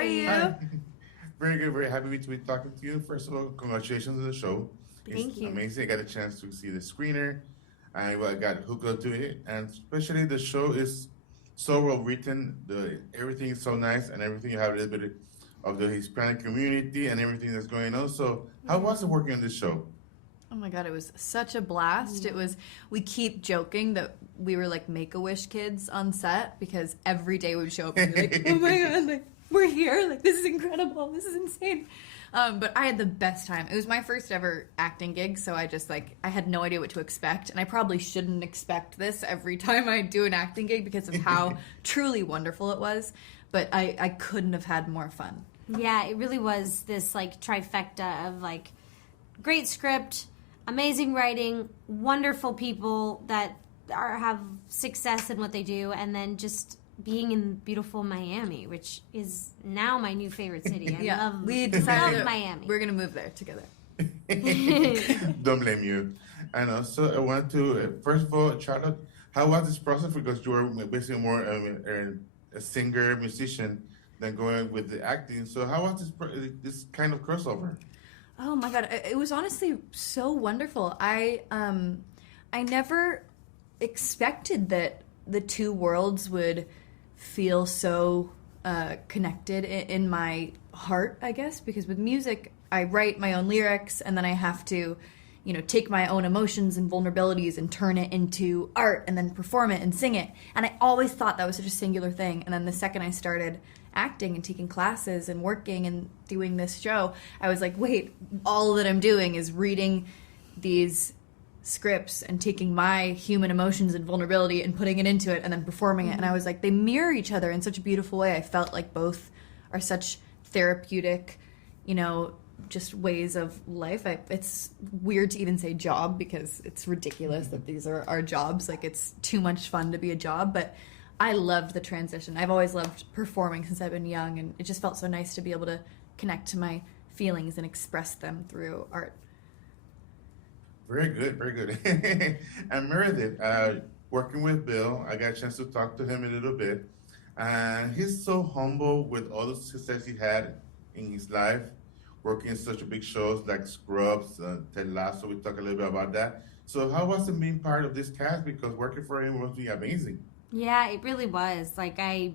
are you? Hi. Very good. Very happy to be talking to you. First of all, congratulations on the show. Thank It's you. amazing. I got a chance to see the screener. I got hooked up to it, and especially the show is so well written. The everything is so nice, and everything you have a little bit of the Hispanic community and everything that's going on. So, how was it working on this show? Oh my god, it was such a blast. It was, we keep joking that we were like Make-A-Wish kids on set because every day we would show up and be like, oh my god, like, we're here, like this is incredible, this is insane. But I had the best time. It was my first ever acting gig, so I just like, I had no idea what to expect, and I probably shouldn't expect this every time I do an acting gig because of how truly wonderful it was, but I couldn't have had more fun. Yeah, it really was this like trifecta of like great script, amazing writing, wonderful people that have success in what they do, and then just being in beautiful Miami, which is now my new favorite city. We decided love Miami. We're gonna move there together. Don't blame you. And also, I want to first of all, Charlotte, how was this process? Because you were basically more a singer, musician than going with the acting. So, how was this kind of crossover? Oh my god, it was honestly so wonderful. I never expected that the two worlds would feel so connected in my heart, I guess, because with music, I write my own lyrics and then I have to, you know, take my own emotions and vulnerabilities and turn it into art and then perform it and sing it. And I always thought that was such a singular thing. And then the second I started acting and taking classes and working and doing this show, I was like, wait, all that I'm doing is reading these scripts and taking my human emotions and vulnerability and putting it into it and then performing it. And I was like, they mirror each other in such a beautiful way. I felt like both are such therapeutic, you know, just ways of life. It's weird to even say job because it's ridiculous that these are our jobs. Like, it's too much fun to be a job, but I loved the transition. I've always loved performing since I've been young, and it just felt so nice to be able to connect to my feelings and express them through art. Very good, very good. And Meredith, working with Bill, I got a chance to talk to him a little bit. And he's so humble with all the success he had in his life, working in such a big shows like Scrubs, Ted Lasso. We talk a little bit about that. So how was it being part of this cast? Because working for him was amazing. Yeah, it really was. Like I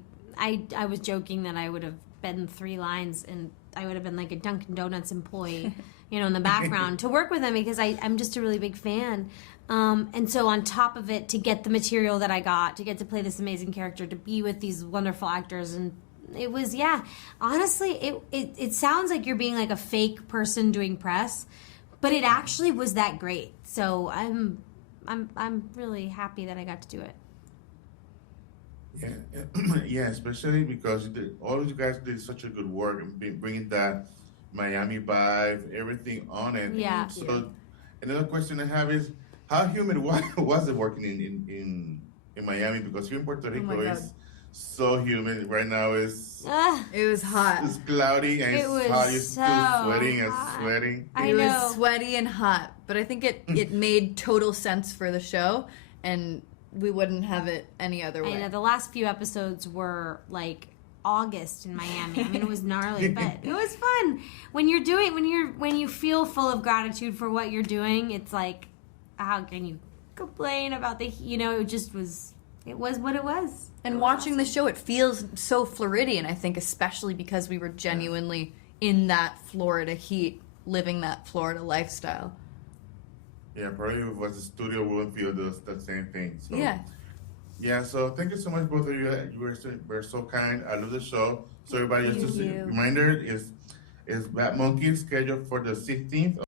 was joking that I would have been 3 lines and I would have been like a Dunkin' Donuts employee, you know, in the background to work with him because I'm just a really big fan. And so on top of it, to get the material that I got, to get to play this amazing character, to be with these wonderful actors, and it was, yeah, honestly, it sounds like you're being like a fake person doing press, but it actually was that great. So I'm really happy that I got to do it. Yeah, yeah, especially because all of you guys did such a good work and bringing that Miami vibe, everything on it. Yeah. So another question I have is, how humid was it working in Miami? Because here in Puerto Rico is so humid right now. It was hot. It's cloudy and it's hot. You're so still sweating and hot. sweating. I It know. was sweaty and hot, but I think it made total sense for the show, and we wouldn't have it any other way. I know the last few episodes were like August in Miami. I mean, it was gnarly, but it was fun. When you feel full of gratitude for what you're doing, it's like, how can you complain about it was what it was. And watching the show, it feels so Floridian, I think, especially because we were genuinely in that Florida heat, living that Florida lifestyle. Yeah, probably if it was a studio, we would feel the same thing. So. Yeah. Yeah, so thank you so much, both of you. You were so kind. I love the show. So everybody, just a reminder is Bat Monkey scheduled for the 16th